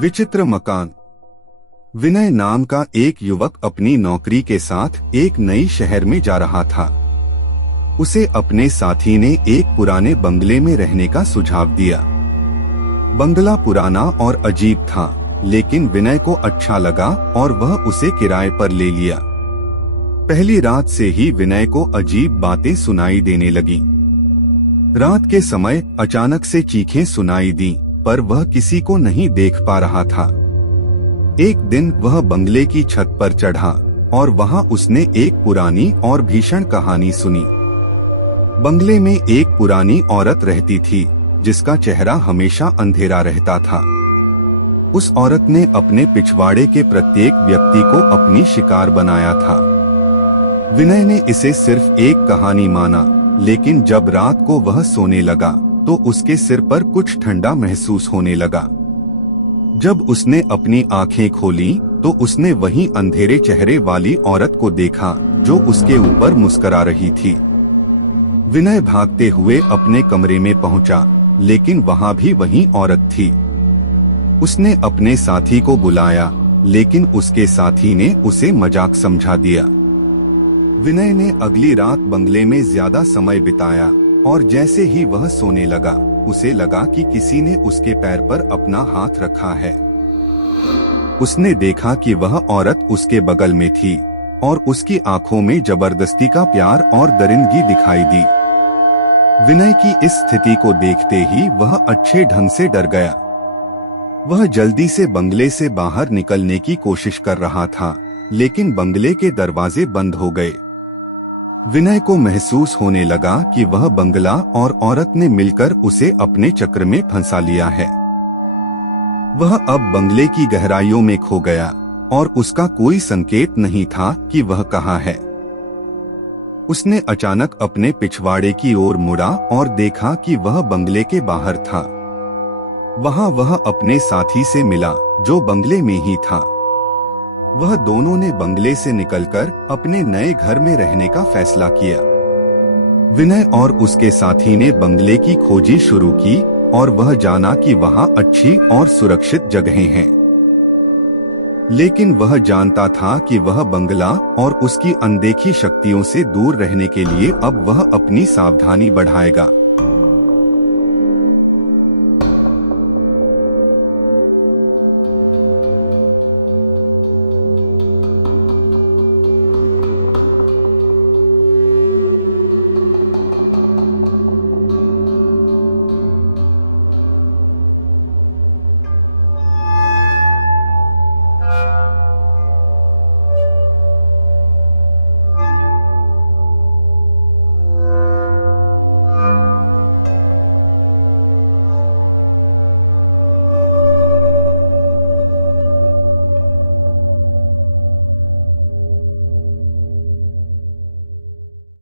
विचित्र मकान। विनय नाम का एक युवक अपनी नौकरी के साथ एक नई शहर में जा रहा था। उसे अपने साथी ने एक पुराने बंगले में रहने का सुझाव दिया। बंगला पुराना और अजीब था, लेकिन विनय को अच्छा लगा और वह उसे किराए पर ले लिया। पहली रात से ही विनय को अजीब बातें सुनाई देने लगी। रात के समय अचानक से चीखें सुनाई दी, पर वह किसी को नहीं देख पा रहा था। एक दिन वह बंगले की छत पर चढ़ा और वहां उसने एक पुरानी और भीषण कहानी सुनी। बंगले में एक पुरानी औरत रहती थी, जिसका चेहरा हमेशा अंधेरा रहता था। उस औरत ने अपने पिछवाड़े के प्रत्येक व्यक्ति को अपनी शिकार बनाया था। विनय ने इसे सिर्फ एक कहानी माना, लेकिन जब रात को वह सोने लगा तो उसके सिर पर कुछ ठंडा महसूस होने लगा। जब उसने अपनी आंखें खोली तो उसने वही अंधेरे चेहरे वाली औरत को देखा, जो उसके ऊपर मुस्कुरा रही थी। विनय भागते हुए अपने कमरे में पहुंचा, लेकिन वहां भी वही औरत थी। उसने अपने साथी को बुलाया, लेकिन उसके साथी ने उसे मजाक समझा दिया। विनय ने अगली रात बंगले में ज्यादा समय बिताया और जैसे ही वह सोने लगा, उसे लगा कि किसी ने उसके पैर पर अपना हाथ रखा है। उसने देखा कि वह औरत उसके बगल में थी और उसकी आंखों में जबरदस्ती का प्यार और दरिंदगी दिखाई दी। विनय की इस स्थिति को देखते ही वह अच्छे ढंग से डर गया। वह जल्दी से बंगले से बाहर निकलने की कोशिश कर रहा था, लेकिन बंगले के दरवाजे बंद हो गए। विनय को महसूस होने लगा कि वह बंगला और औरत ने मिलकर उसे अपने चक्र में फंसा लिया है। वह अब बंगले की गहराइयों में खो गया और उसका कोई संकेत नहीं था कि वह कहाँ है। उसने अचानक अपने पिछवाड़े की ओर मुड़ा और देखा कि वह बंगले के बाहर था। वहां वह अपने साथी से मिला, जो बंगले में ही था। वह दोनों ने बंगले से निकलकर अपने नए घर में रहने का फैसला किया। विनय और उसके साथी ने बंगले की खोजी शुरू की और वह जाना कि वहां अच्छी और सुरक्षित जगहें हैं। लेकिन वह जानता था कि वह बंगला और उसकी अनदेखी शक्तियों से दूर रहने के लिए अब वह अपनी सावधानी बढ़ाएगा।